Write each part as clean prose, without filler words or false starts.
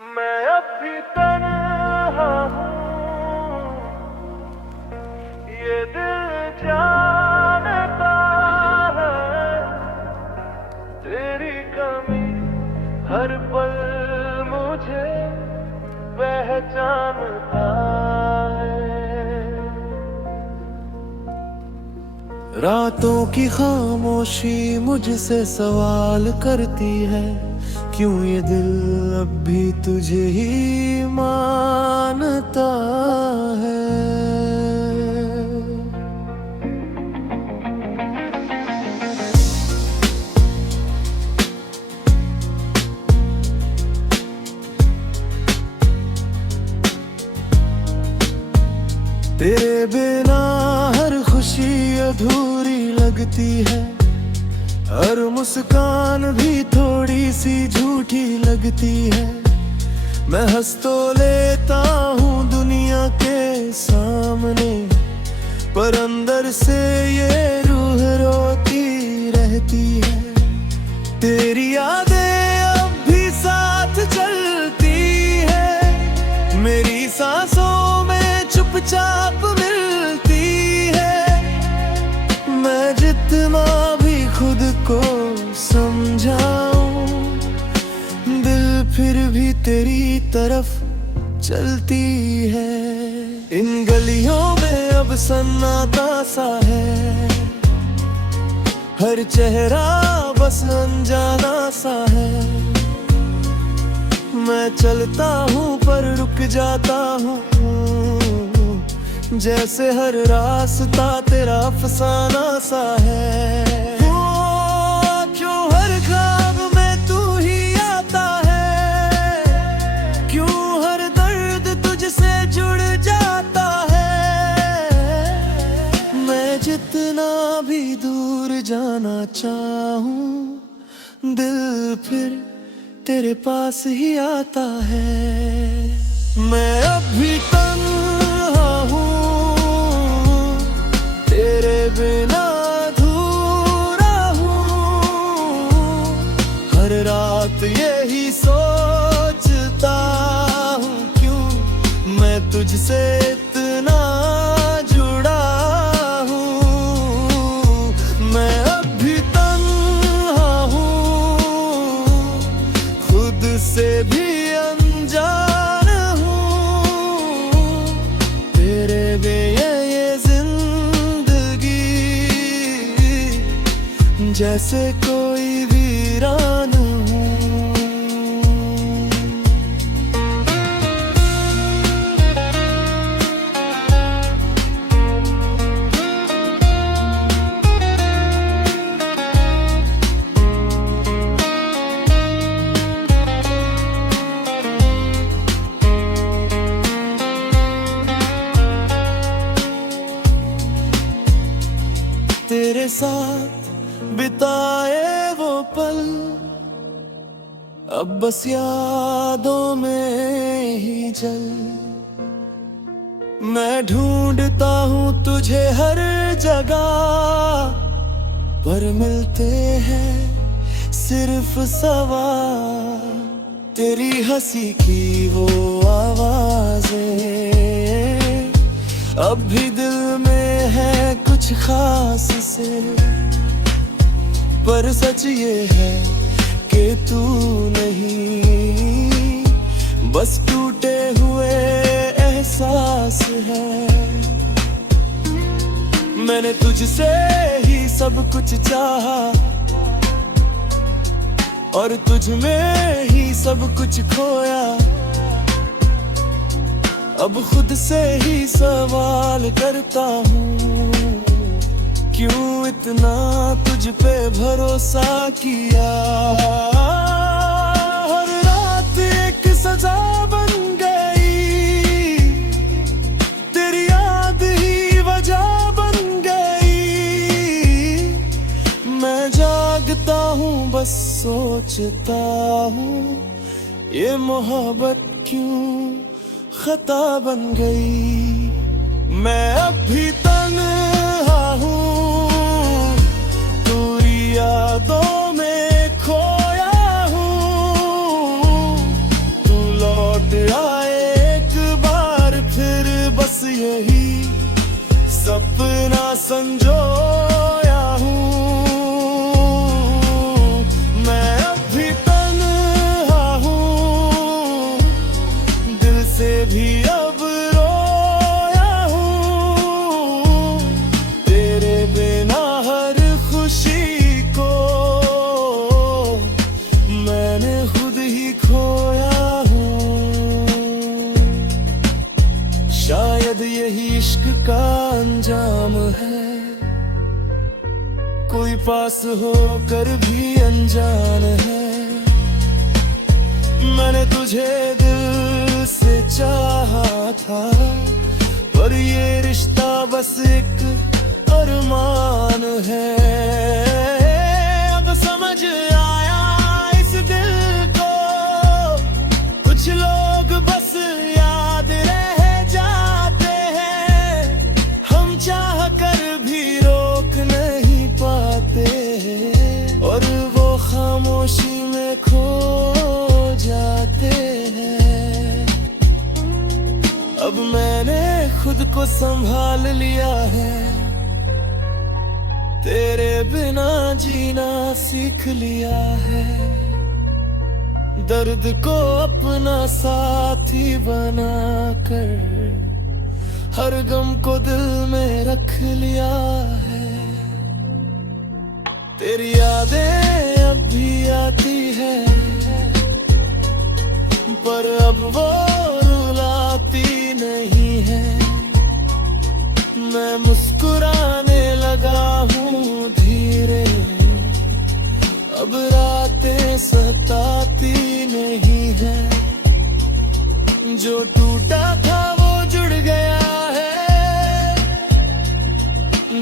मैं अब भी तन्हा हूँ, ये दिल जानता है तेरी कमी हर पल मुझे पहचानता है। रातों की खामोशी मुझसे सवाल करती है, क्यों ये दिल अब भी तुझे ही मानता है। तेरे बिना हर खुशी अधूरी लगती है, हर मुस्कान भी थोड़ी सी झूठी लगती है। मैं हंस तो लेता हूँ दुनिया के सामने, पर अंदर से ये रूह रोती रहती है। तेरी यादें अब भी साथ चलती है, मेरी सांसों में चुपचाप मिलती है। मैं जितना भी खुद को समझाऊं, दिल फिर भी तेरी तरफ चलती है। इन गलियों में अब सन्नाटा सा है, हर चेहरा बस अनजाना सा है। मैं चलता हूँ पर रुक जाता हूँ, जैसे हर रास्ता तेरा अफसाना सा है। क्यों हर ख्वाब में तू ही आता है, क्यों हर दर्द तुझसे जुड़ जाता है। मैं जितना भी दूर जाना चाहूं, दिल फिर तेरे पास ही आता है। मैं अब भी तन्हा हूँ, तेरे बिना अधूरा हूँ। हर रात यही सोचता हूँ, क्यों मैं तुझसे इतना जुड़ा हूँ। मैं अब भी तन्हा हूँ, खुद से भी अनजान हूँ। तेरे बिना ये जिंदगी जैसे कोई वीरान हूँ। तेरे साथ बिताए वो पल अब बस यादों में ही जल। मैं ढूंढता हूँ तुझे हर जगह, पर मिलते हैं सिर्फ सवाल। तेरी हंसी की वो आवाजें अब भी दिल में है कुछ खास से, पर सच ये है कि तू नहीं, बस टूटे हुए एहसास है। मैंने तुझसे ही सब कुछ चाहा, और तुझ में ही सब कुछ खोया। अब खुद से ही सवाल करता हूँ, क्यों इतना तुझ पे भरोसा किया। हर रात एक सजा बन गई, तेरी याद ही वजह बन गई। मैं जागता हूँ बस सोचता हूँ, ये मोहब्बत क्यों खता बन गई। मैं अब भी तन्हा हूँ, तेरी यादों में खोया हूँ। तू संजोया हूँ, मैं अब भी तन्हा हूँ, दिल से भी अब रोया हूँ, तेरे बिना हर खुशी को मैंने खुद ही खोया हूँ। शायद यही इश्क का अंजाम है, कोई पास होकर भी अनजान है। मैंने तुझे दिल से चाहा था, पर ये रिश्ता बस एक अरमान है। अब समझ आया इस दिल को, कुछ लोग बस याद रह जाते हैं, हम चाह कर भी रोक नहीं पाते हैं, और वो खामोशी में खो जाते हैं। अब मैंने खुद को संभाल लिया है, तेरे बिना जीना सीख लिया है, दर्द को अपना साथी बनाकर हर गम को दिल में रख लिया है। तेरी यादें अब भी आती है, पर अब वो रुलाती नहीं है। मैं मुस्कुराने लगा हूँ धीरे, अब रातें सताती नहीं है। जो टूटा था वो जुड़ गया है,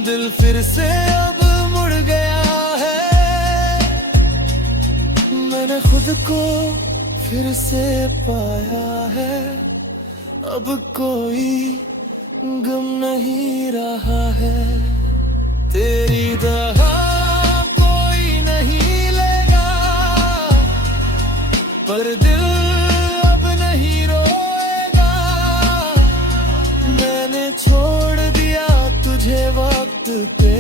दिल फिर से अब मुड़ गया है। मैंने खुद को फिर से पाया है, अब कोई गम नहीं रहा है। तेरी दहा कोई नहीं लेगा, पर दिल अब नहीं रोएगा। मैंने छोड़ दिया तुझे वक्त पे,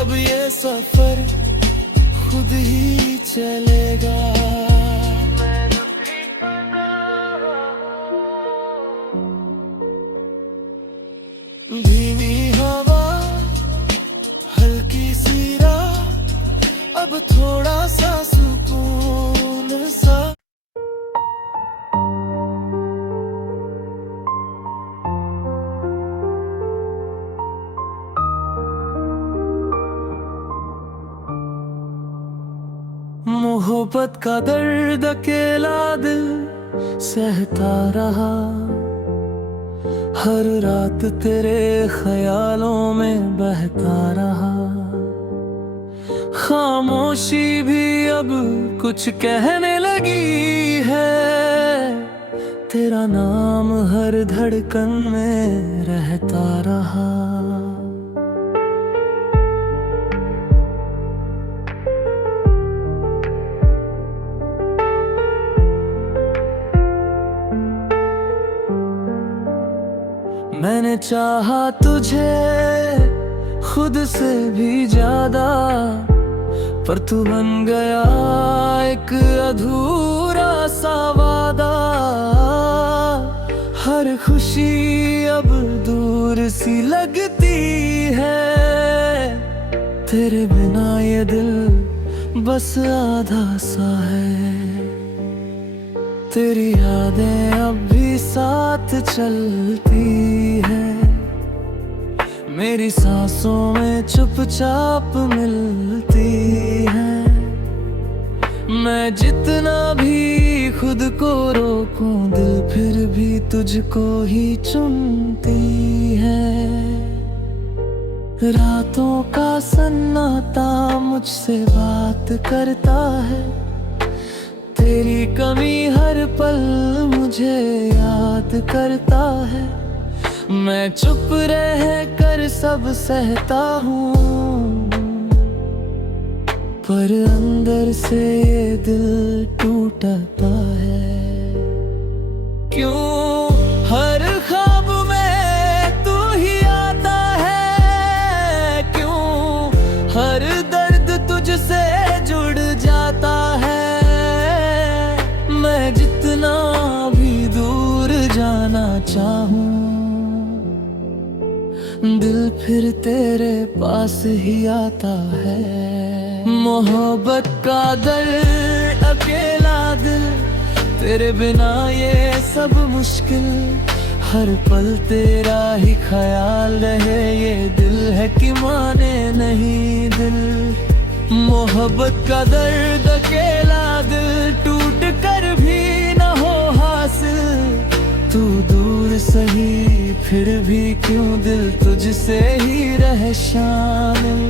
अब ये सफर खुद ही चलेगा। धीमी हवा, हल्की सी राह, अब थोड़ा सा सुकून सा। मोहब्बत का दर्द अकेला दिल सहता रहा, हर रात तेरे ख्यालों में बहता रहा। खामोशी भी अब कुछ कहने लगी है, तेरा नाम हर धड़कन में रहता रहा। मैंने चाहा तुझे खुद से भी ज्यादा, पर तू बन गया एक अधूरा सा वादा। हर खुशी अब दूर सी लगती है, तेरे बिना ये दिल बस आधा सा है। तेरी यादें अब भी साथ चलती है, मेरी सांसों में चुपचाप मिलती है। मैं जितना भी खुद को रोकूं, दिल फिर भी तुझको ही चुनती है। रातों का सन्नाटा मुझसे बात करता है, तेरी कमी हर पल मुझे याद करता है। मैं चुप रह कर सब सहता हूँ, पर अंदर से ये दिल टूटता है। क्यों हर ख्वाब में तू ही आता है, चाहूं, दिल फिर तेरे पास ही आता है। मोहब्बत का दर्द, अकेला दिल, तेरे बिना ये सब मुश्किल। हर पल तेरा ही ख्याल रहे, ये दिल है कि माने नहीं दिल। मोहब्बत का दर्द, अकेला दिल, टूट कर भी न हो हासिल। तू दूर सही फिर भी क्यों दिल तुझसे ही रहे शामिल।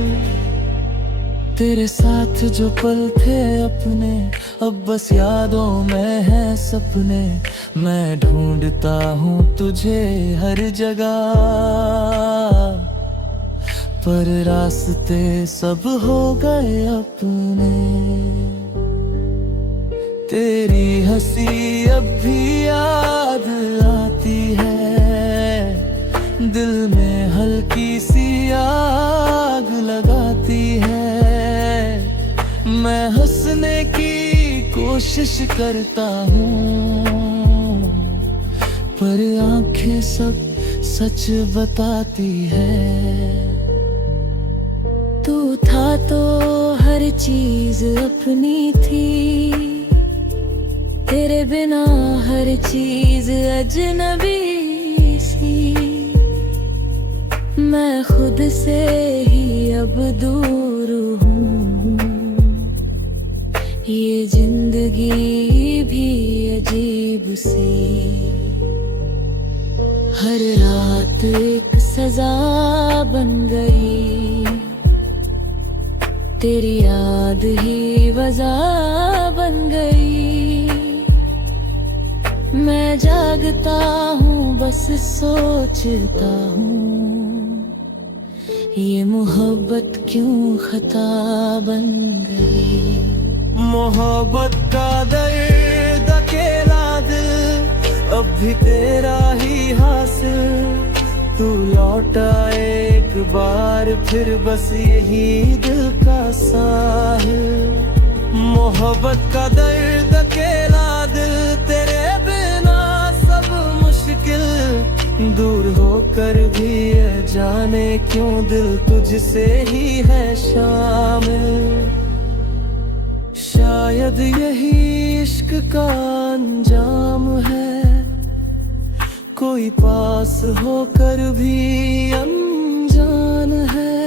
तेरे साथ जो पल थे अपने, अब बस यादों में है सपने। मैं ढूंढता हूँ तुझे हर जगह, पर रास्ते सब हो गए अपने। तेरी हंसी अब भी याद आती है, दिल में हल्की सी आग लगाती है। मैं हंसने की कोशिश करता हूँ, पर आंखें सब सच बताती है। तू था तो हर चीज अपनी थी, तेरे बिना हर चीज अजनबी सी। मैं खुद से ही अब दूर हूँ, ये जिंदगी भी अजीब सी। हर रात एक सजा बन गई, तेरी याद ही वजह बन गई। मैं जागता हूँ बस सोचता हूँ, ये मोहब्बत क्यों खता बन गई। मोहब्बत का दर्द, अकेला दिल, अब भी तेरा ही हासिल। तू लौटा एक बार फिर बस यही दिल का साहिल। मोहब्बत का दर्द, अकेला दिल, तेरे बिना सब मुश्किल। दूर होकर भी ये जाने क्यों दिल तुझसे ही है शामिल। शायद यही इश्क का अंजाम है, कोई पास होकर भी अनजान है।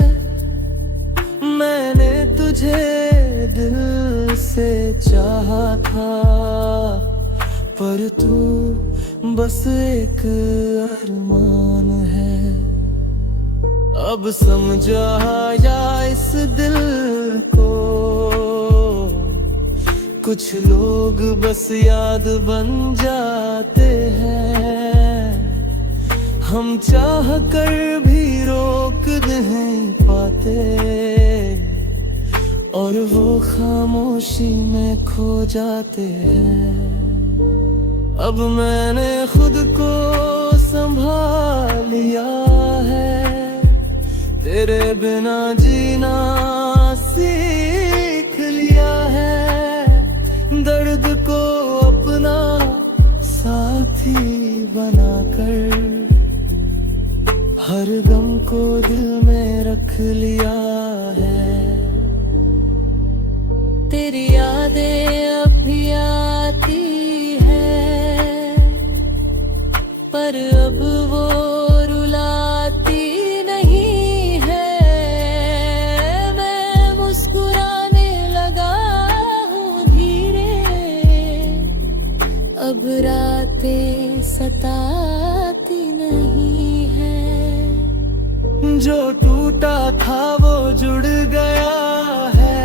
मैंने तुझे दिल से चाहा था, पर तू बस एक अरमान है। अब समझा या इस दिल को, कुछ लोग बस याद बन जाते हैं। हम चाह कर भी रोक नहीं पाते, और वो खामोशी में खो जाते हैं। अब मैंने खुद को संभाल लिया है, तेरे बिना जीना सीख लिया है। दर्द को अपना साथी बनाकर, हर गम को दिल में रख लिया है। तेरी यादें अब भी आती है, पर अब वो रुलाती नहीं है। मैं मुस्कुराने लगा हूँ धीरे, अब रातें सताती नहीं है। जो टूटा था वो जुड़ गया है,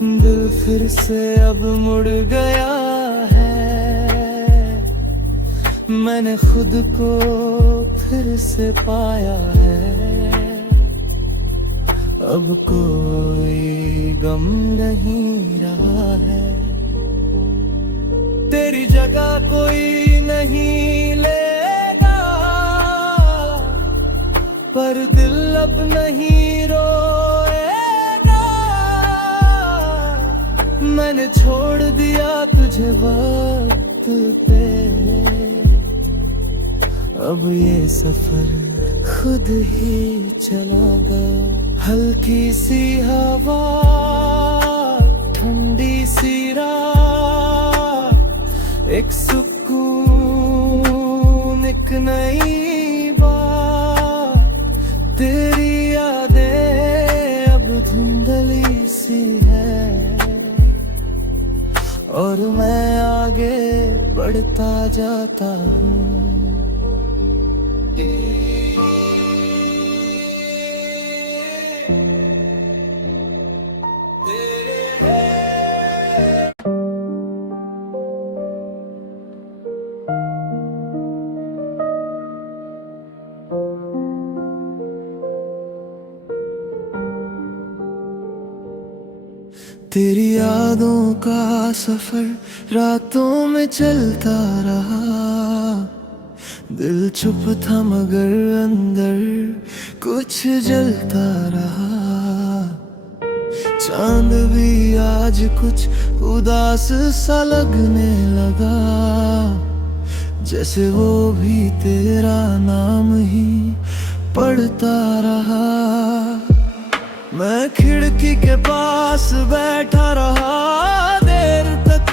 दिल फिर से अब मुड़ गया है। मैंने खुद को फिर से पाया है, अब कोई गम नहीं रहा है। तेरी जगह कोई नहीं लेगा, पर दिल अब नहीं रोएगा। मैंने छोड़ दिया तुझे वक्त पे। अब ये सफर खुद ही चलागा। हल्की सी हवा, ठंडी सी रात, एक सुकून, एक नई बात। तेरी यादें अब धुंधली सी है और मैं आगे बढ़ता जाता हूँ। तेरी यादों का सफर रातों में चलता रहा। दिल चुप था मगर अंदर कुछ जलता रहा। चांद भी आज कुछ उदास सा लगने लगा, जैसे वो भी तेरा नाम ही पढ़ता रहा। मैं खिड़की के पास बैठा रहा देर तक,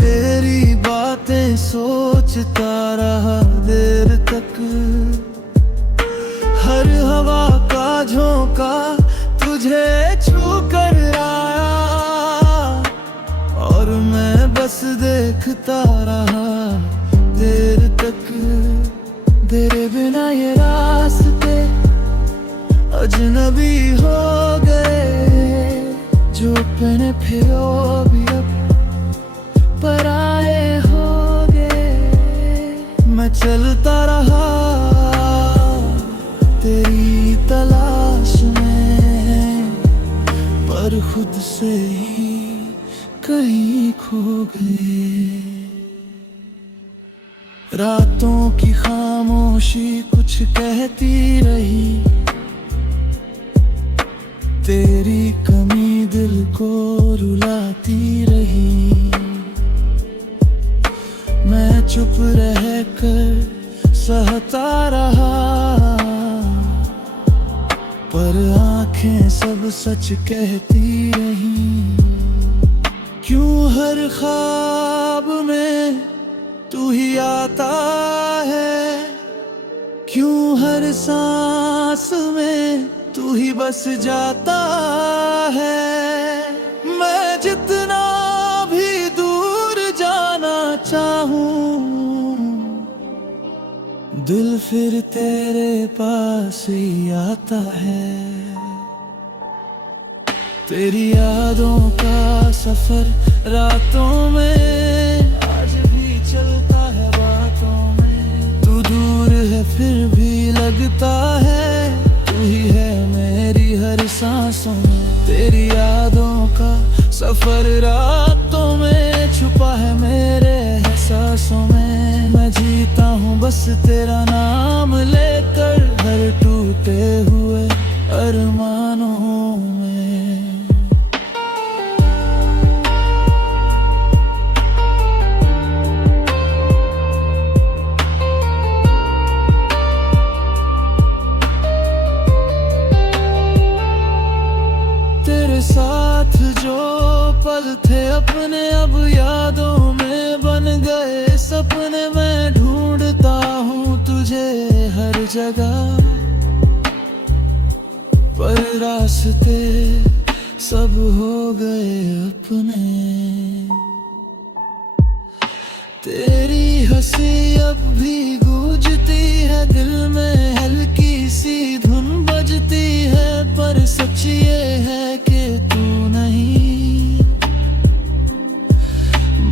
तेरी बातें सोचता रहा देर तक। हर हवा का झोंका तुझे छू कर आया और मैं बस देखता रहा देर तक। तेरे बिना ये रास्ते अजनबी हो गए, जो पहने फिरो भी अब पराए हो गए। मैं चलता रहा तेरी तलाश में, पर खुद से ही कहीं खो गए। रातों की खामोशी कुछ कहती रही, तेरी कमी दिल को रुलाती रही। मैं चुप रहकर सहता रहा, पर आंखें सब सच कहती रही। क्यों हर ख्वाब में तू ही आता है, क्यों हर सांस में तू ही बस जाता है। मैं जितना भी दूर जाना चाहूं, दिल फिर तेरे पास ही आता है। तेरी यादों का सफर रातों में आज भी चलता है बातों में। तू दूर है फिर भी लगता है, तू ही है मेरी हर सांसों में। तेरी यादों का सफर रातों में छुपा है मेरे एहसासों में। मैं जीता हूँ बस तेरा नाम लेकर, हर टूटे हुए अरमानों में। साथ जो पल थे अपने अब यादों में बन गए सपने। मैं ढूंढता हूँ तुझे हर जगह, पर रास्ते सब हो गए अपने। तेरी हंसी अब भी गूंजती है दिल में, हल्की सी धुन बजती है, पर सच ये है कि तू नहीं,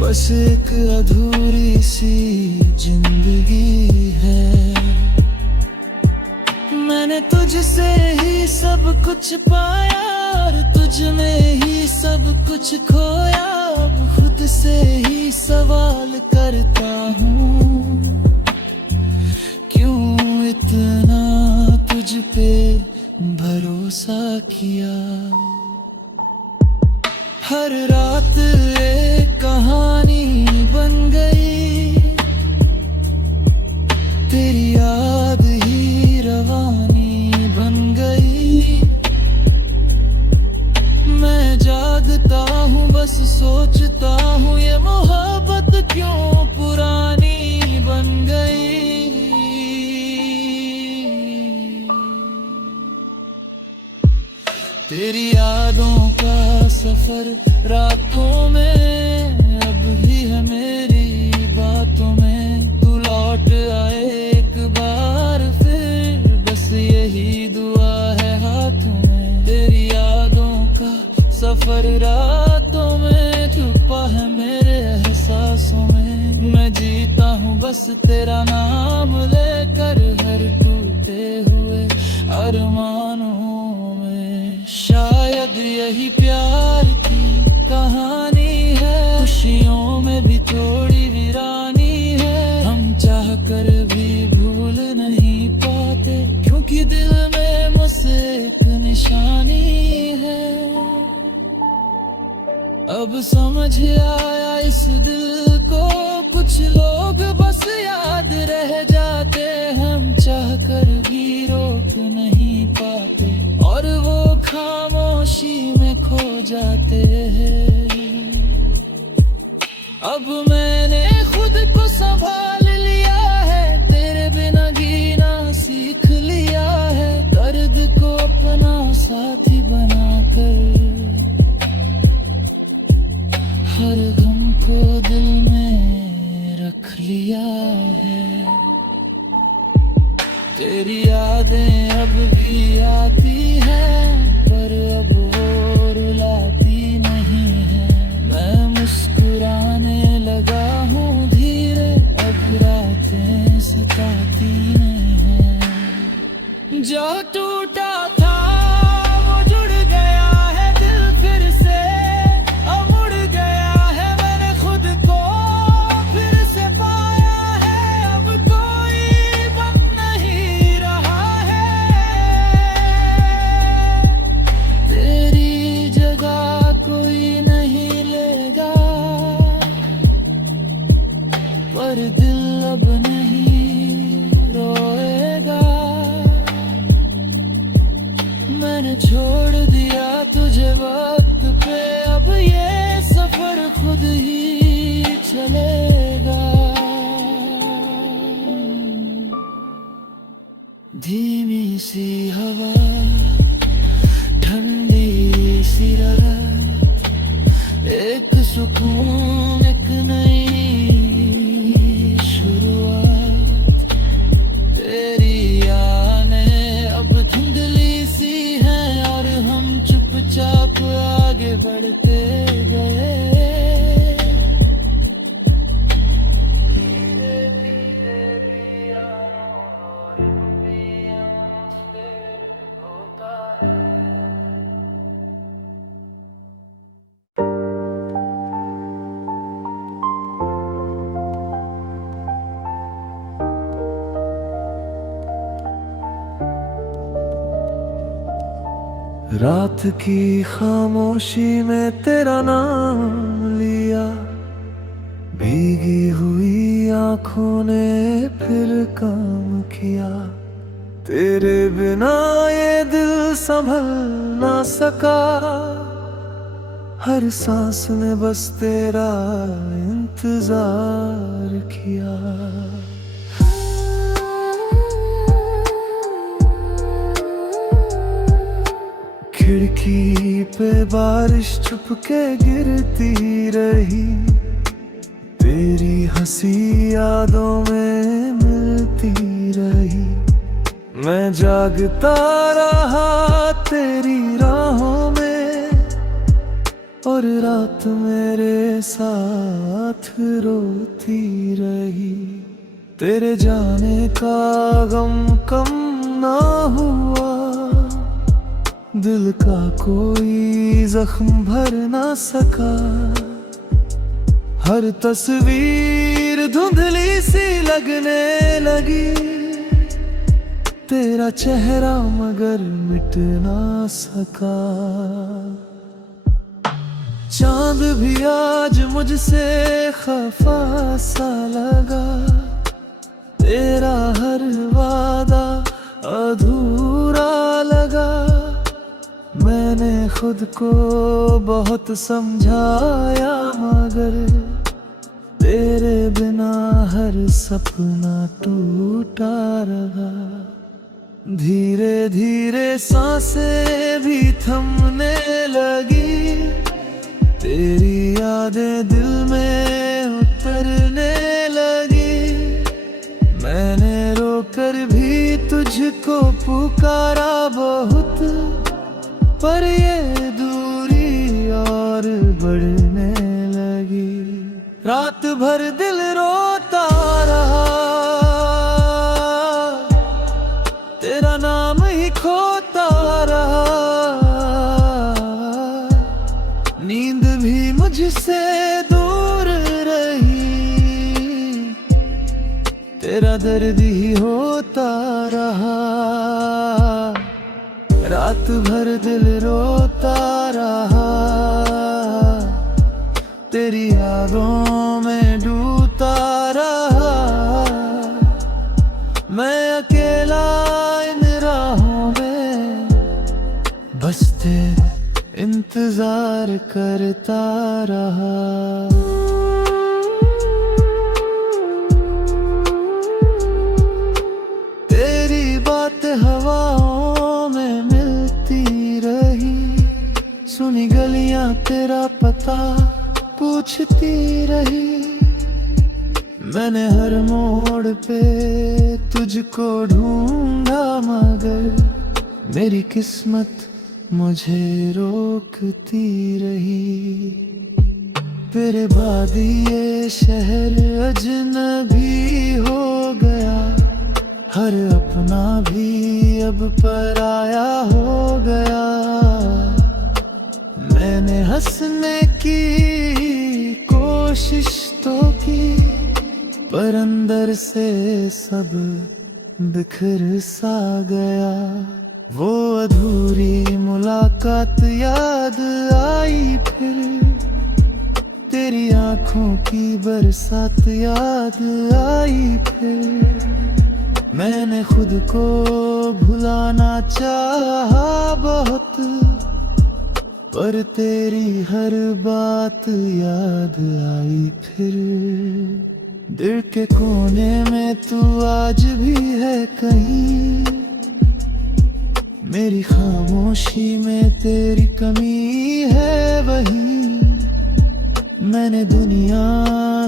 बस एक अधूरी सी जिंदगी है। मैंने तुझसे ही सब कुछ पाया और तुझ में ही सब कुछ खोया। अब खुद से ही सवाल करता हूँ, क्यों इतना तुझ पे भरोसा किया। हर रात एक कहानी बस सोचता हूँ ये मोहब्बत क्यों पुरानी बन गई। तेरी यादों का सफर रातों में अब भी है मेरी बातों में। तू लौट आए एक बार फिर, बस यही दुआ है हाथों में। तेरी यादों का सफर रातों में छुपा है मेरे एहसासों में। मैं जीता हूँ बस तेरा नाम लेकर हर टूटे हुए अरमानों में। शायद यही प्यार की कहानी है, खुशियों में भी थोड़ी वीरानी है। हम चाह कर भी भूल नहीं पाते, क्योंकि दिल में मुझसे एक निशानी है। अब समझ आया इस दिल को, कुछ लोग बस याद रह जाते। हम चाह कर भी रोक नहीं पाते, और वो खामोशी में खो जाते हैं। अब मैंने खुद को संभाल लिया है, तेरे बिना जीना सीख लिया है। दर्द को अपना साथी बनाकर हर गम को दिल में रख लिया है। तेरी यादें अब भी आती हैं, पर अब वो रुलाती नहीं है। मैं मुस्कुराने लगा हूँ धीरे, अब रातें सताती नहीं है। जो टूटा था वो जुड़ गया है दिल फिर से, अब मुड़ गया है। मैंने खुद को फिर से पाया है, अब कोई गम नहीं रहा है। तेरी जगह कोई नहीं लेगा, पर दिल अब नहीं रोएगा। मैंने छोड़ दिया तुझे वक्त पे, अब ये सफर खुद ही चलेगा। धीमी सी हवा, ठंडी सी रात, एक सुकून, एक नई शुरुआत। तेरी आने अब धुंधली सी है, और हम चुपचाप आगे बढ़ते गए। धीरे धीरे लिया और पिया फिर होता है। रात की खामोशी में तेरा नाम लिया, भीगी हुई आंखों ने फिर काम किया। तेरे बिना ये दिल संभल ना सका, हर सांस में बस तेरा इंतजार किया। खिड़की पे बारिश चुपके गिरती रही, तेरी हंसी यादों में मिलती रही। मैं जागता रहा तेरी राहों में, और रात मेरे साथ रोती रही। तेरे जाने का गम कम ना हुआ, दिल का कोई जख्म भर ना सका। हर तस्वीर धुंधली सी लगने लगी, तेरा चेहरा मगर मिट ना सका। चांद भी आज मुझसे खफा सा लगा, तेरा हर वादा अधूरा लगा। मैंने खुद को बहुत समझाया, मगर तेरे बिना हर सपना टूटा रहा। धीरे धीरे सांसें भी थमने लगी, तेरी यादें दिल में उतरने लगी। मैंने रोकर भी तुझको पुकारा बहुत, पर ये दूरी और बढ़ने लगी। रात भर दिल रोता रहा, तेरा नाम ही खोता रहा। नींद भी मुझसे दूर रही, तेरा दर्द ही होता रहा। रात भर दिल रोता रहा, तेरी यादों में डूबता रहा। मैं अकेला इन राहों में बस तेरे इंतजार करता रहा। तेरी बात हवाओं में मिलती रही, सुनी गलियां तेरा पता पूछती रही। मैंने हर मोड़ पे तुझको ढूंढा, मगर मेरी किस्मत मुझे रोकती रही। तेरे बाद ये शहर अजनबी हो गया, हर अपना भी अब पराया हो गया। मैंने हंसने की कोशिश तो की, पर अंदर से सब बिखर सा गया। वो अधूरी मुलाकात याद आई फिर, तेरी आंखों की बरसात याद आई फिर। मैंने खुद को भुलाना चाहा बहुत, पर तेरी हर बात याद आई फिर। दिल के कोने में तू आज भी है कहीं, मेरी खामोशी में तेरी कमी है वही। मैंने दुनिया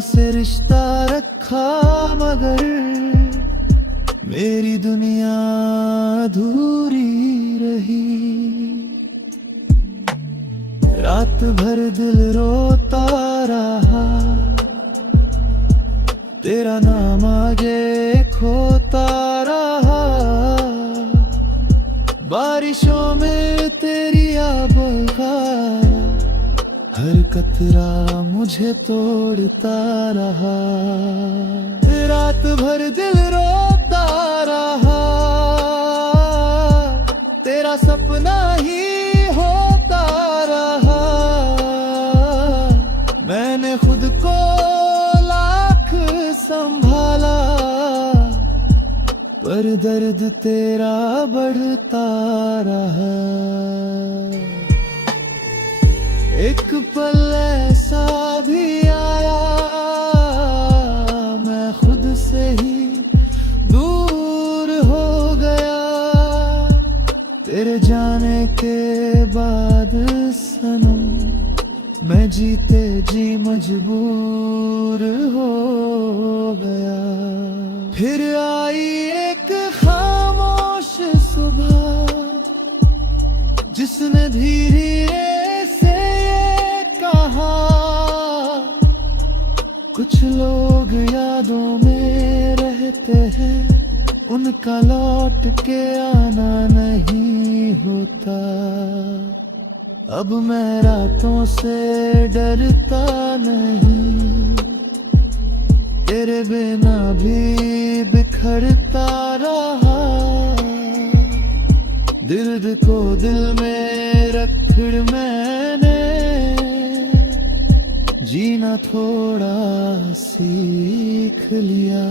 से रिश्ता रखा, मगर मेरी दुनिया अधूरी रही। रात भर दिल रोता रहा, तेरा नाम आगे खोता रहा। बारिशों में तेरी आबों का हर कतरा मुझे तोड़ता रहा। रात भर दिल रोता रहा, तेरा सपना ही होता रहा। मैंने खुद को लाख संभाला, पर दर्द तेरा बढ़ता रहा। एक पल ऐसा भी आया, मैं खुद से ही दूर हो गया। तेरे जाने के बाद सनम, मैं जीते जी मजबूर हो गया। फिर आई एक खामोश सुबह, जिसने धीरे से ये कहा, कुछ लोग यादों में रहते हैं, उनका लौट के आना नहीं होता। अब मैं रातों से डरता नहीं, तेरे बिना भी बिखरता रहा। दिल को दिल में रख फिर मैंने जीना थोड़ा सीख लिया।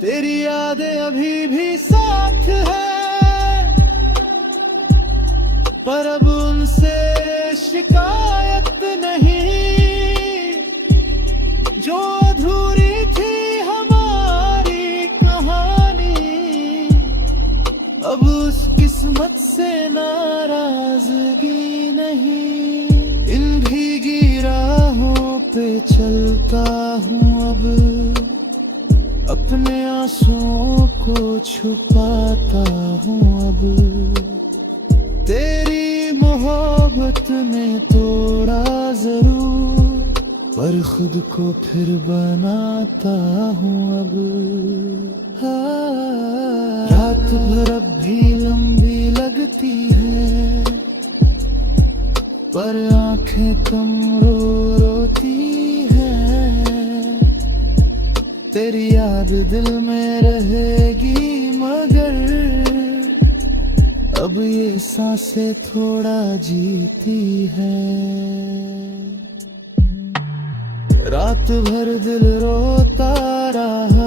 तेरी यादें अभी भी साथ है, पर अब उनसे से शिकायत नहीं, जो अधूरी थी हमारी कहानी, अब उस किस्मत से नाराजगी नहीं। इन भीगी राहों पे चलता हूँ अब, अपने आंसुओं को छुपाता हूँ अब। तेरी मोहब्बत ने तोड़ा जरूर, पर खुद को फिर बनाता हूँ अब। रात भर अब भी लंबी लगती है, पर आंखें कम रोती है। तेरी याद दिल में रहेगी, मगर अब ये सांसें थोड़ा जीती है। रात भर दिल रोता रहा,